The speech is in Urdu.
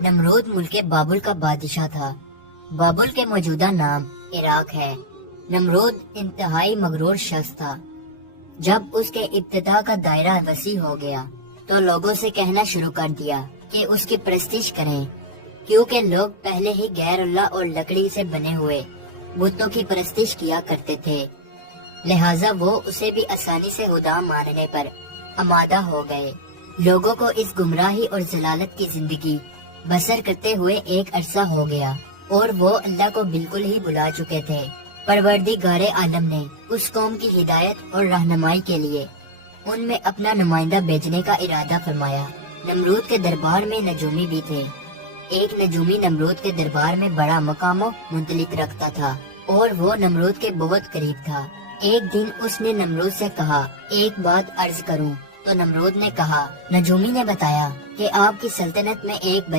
نمرود ملک بابل کا بادشاہ تھا۔ بابل کے موجودہ نام عراق ہے۔ نمرود انتہائی مغرور شخص تھا۔ جب اس کے ابتداء کا دائرہ وسیع ہو گیا تو لوگوں سے کہنا شروع کر دیا کہ اس کی پرستش کریں، کیونکہ لوگ پہلے ہی غیر اللہ اور لکڑی سے بنے ہوئے بتوں کی پرستش کیا کرتے تھے، لہٰذا وہ اسے بھی آسانی سے خدا ماننے پر آمادہ ہو گئے۔ لوگوں کو اس گمراہی اور ضلالت کی زندگی بسر کرتے ہوئے ایک عرصہ ہو گیا اور وہ اللہ کو بالکل ہی بلا چکے تھے۔ پروردگار عالم نے اس قوم کی ہدایت اور رہنمائی کے لیے ان میں اپنا نمائندہ بھیجنے کا ارادہ فرمایا۔ نمرود کے دربار میں نجومی بھی تھے۔ ایک نجومی نمرود کے دربار میں بڑا مقام و منتلک رکھتا تھا اور وہ نمرود کے بہت قریب تھا۔ ایک دن اس نے نمرود سے کہا، ایک بات عرض کروں؟ تو نمرود نے کہا۔ نجومی نے بتایا کہ آپ کی سلطنت میں ایک